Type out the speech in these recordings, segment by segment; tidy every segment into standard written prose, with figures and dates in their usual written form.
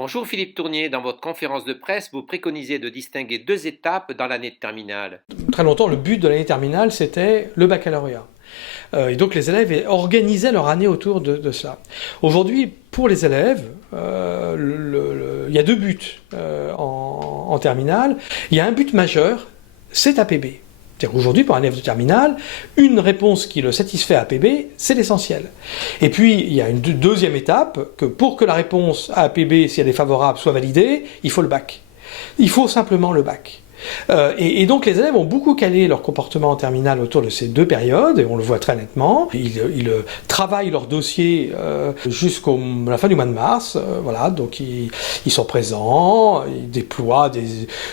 Bonjour Philippe Tournier, dans votre conférence de presse, vous préconisez de distinguer deux étapes dans l'année de terminale. Très longtemps, le but de l'année terminale, c'était le baccalauréat. Et donc les élèves organisaient leur année autour de cela. Aujourd'hui, pour les élèves, il y a deux buts en terminale. Il y a un but majeur, c'est APB. C'est-à-dire qu'aujourd'hui, pour un élève de terminale, une réponse qui le satisfait à APB, c'est l'essentiel. Et puis, il y a une deuxième étape, que pour que la réponse à APB, si elle est favorable, soit validée, il faut le bac. Il faut simplement le bac. Et donc les élèves ont beaucoup calé leur comportement en terminale autour de ces deux périodes, et on le voit très nettement. Ils travaillent leur dossier jusqu'à la fin du mois de mars, voilà, donc ils sont présents, ils déploient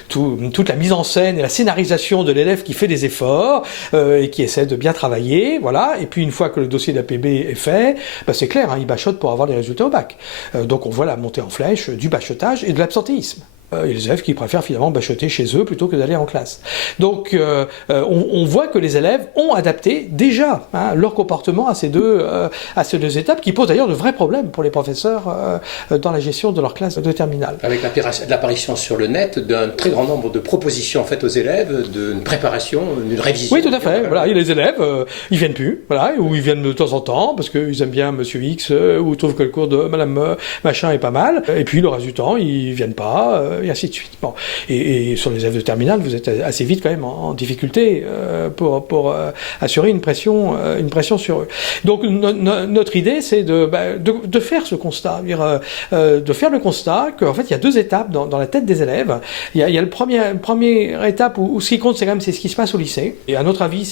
toute la mise en scène et la scénarisation de l'élève qui fait des efforts et qui essaie de bien travailler, voilà. Et puis une fois que le dossier d'APB est fait, c'est clair, hein, ils bachotent pour avoir les résultats au bac. Donc on voit la montée en flèche du bachotage et de l'absentéisme. Et les élèves qui préfèrent finalement bachoter chez eux plutôt que d'aller en classe. Donc on voit que les élèves ont adapté déjà leur comportement à ces deux étapes, qui posent d'ailleurs de vrais problèmes pour les professeurs dans la gestion de leur classe de terminale. Avec l'apparition sur le net d'un très grand nombre de propositions faites aux élèves, d'une préparation, d'une révision. Oui, tout à fait. Voilà, et les élèves, ils viennent plus, voilà, ou ils viennent de temps en temps parce qu'ils aiment bien Monsieur X, ou ils trouvent que le cours de Madame Machin est pas mal, et puis le reste du temps, ils viennent pas. Et ainsi de suite. Bon. Et sur les élèves de terminale, vous êtes assez vite quand même en difficulté pour assurer une pression sur eux. Donc notre idée, c'est de faire ce constat, de faire le constat qu'en fait il y a deux étapes dans la tête des élèves. Il y a le première étape où ce qui compte, c'est ce qui se passe au lycée. Et à notre avis,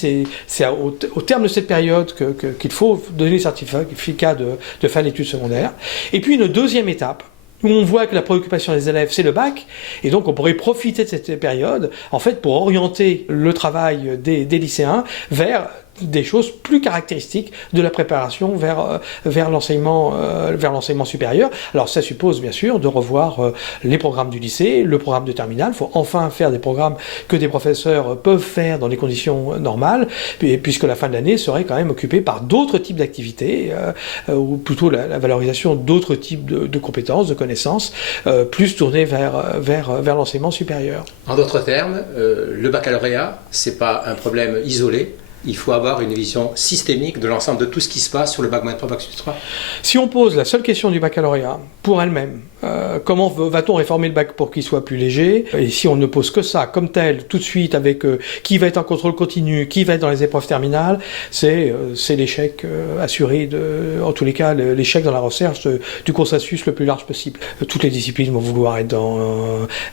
c'est au terme de cette période qu'il faut donner le certificat de fin d'études secondaires. Et puis une deuxième étape, où on voit que la préoccupation des élèves, c'est le bac, et donc on pourrait profiter de cette période, en fait, pour orienter le travail des lycéens vers des choses plus caractéristiques de la préparation vers l'enseignement supérieur. Alors ça suppose bien sûr de revoir les programmes du lycée, le programme de terminale. Il faut enfin faire des programmes que des professeurs peuvent faire dans les conditions normales, puisque la fin de l'année serait quand même occupée par d'autres types d'activités, ou plutôt la valorisation d'autres types de compétences, de connaissances, plus tournées vers l'enseignement supérieur. En d'autres termes, le baccalauréat, c'est pas un problème isolé. Il faut avoir une vision systémique de l'ensemble de tout ce qui se passe sur le bac -3, bac +3. Si on pose la seule question du baccalauréat pour elle-même, comment va-t-on réformer le bac pour qu'il soit plus léger? Et si on ne pose que ça comme tel, tout de suite, avec qui va être en contrôle continu, qui va être dans les épreuves terminales, c'est l'échec assuré, en tous les cas, l'échec dans la recherche du consensus le plus large possible. Toutes les disciplines vont vouloir être dans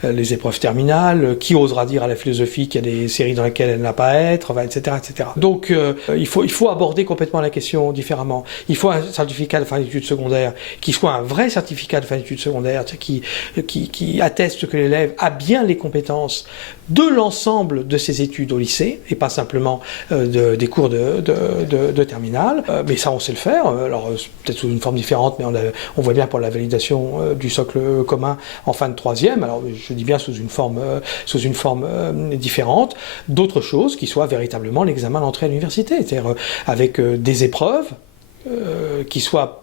les épreuves terminales. Qui osera dire à la philosophie qu'il y a des séries dans lesquelles elle n'a pas à être, etc., etc. Donc il faut aborder complètement la question différemment. Il faut un certificat de fin d'études secondaires qui soit un vrai certificat de fin d'études secondaires, qui atteste que l'élève a bien les compétences de l'ensemble de ses études au lycée, et pas simplement des cours de terminale. Mais ça, on sait le faire. Alors peut-être sous une forme différente, mais on voit bien pour la validation du socle commun en fin de troisième. Alors je dis bien sous une forme différente. D'autres choses qui soient véritablement l'examen d'entrée à l'université, c'est-à-dire avec des épreuves qui soient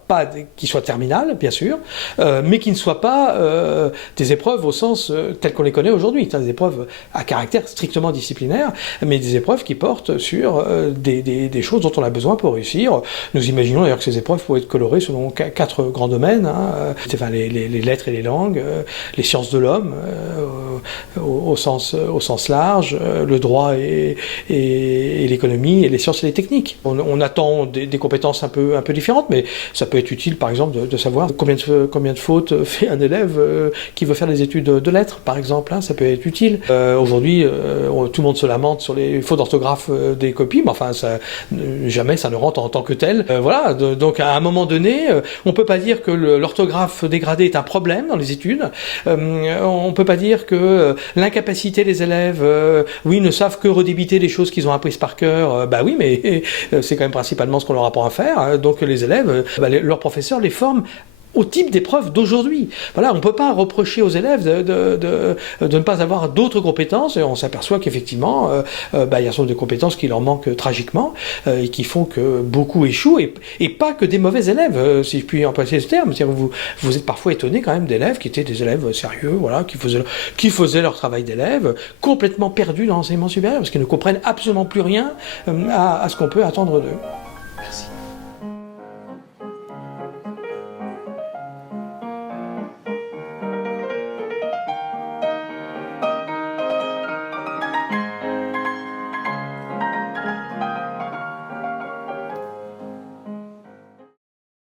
terminales, bien sûr, mais qui ne soient pas des épreuves au sens tel qu'on les connaît aujourd'hui, des épreuves à caractère strictement disciplinaire, mais des épreuves qui portent sur des choses dont on a besoin pour réussir. Nous imaginons d'ailleurs que ces épreuves pourraient être colorées selon 4 grands domaines, les lettres et les langues, les sciences de l'homme au sens large, le droit et l'économie, et les sciences et les techniques. On attend des compétences un peu différentes, mais ça peut être utile, par exemple, de savoir combien de fautes fait un élève qui veut faire des études de lettres, par exemple. Ça peut être utile. Aujourd'hui, tout le monde se lamente sur les fautes d'orthographe des copies, mais enfin, jamais ça ne rentre en tant que tel. Voilà. Donc, à un moment donné, on peut pas dire que l'orthographe dégradée est un problème dans les études. On peut pas dire que l'incapacité des élèves, ne savent que redébiter les choses qu'ils ont apprises par cœur. Oui, mais c'est quand même principalement ce qu'on leur apprend à faire. Donc les élèves, leurs professeurs les forment au type d'épreuve d'aujourd'hui. Voilà, on ne peut pas reprocher aux élèves de ne pas avoir d'autres compétences, et on s'aperçoit qu'effectivement, il y a un certain nombre de compétences qui leur manquent tragiquement, et qui font que beaucoup échouent, et pas que des mauvais élèves, si je puis employer ce terme. Vous êtes parfois étonné quand même d'élèves qui étaient des élèves sérieux, voilà, qui faisaient leur travail d'élève, complètement perdus dans l'enseignement supérieur, parce qu'ils ne comprennent absolument plus rien à ce qu'on peut attendre d'eux.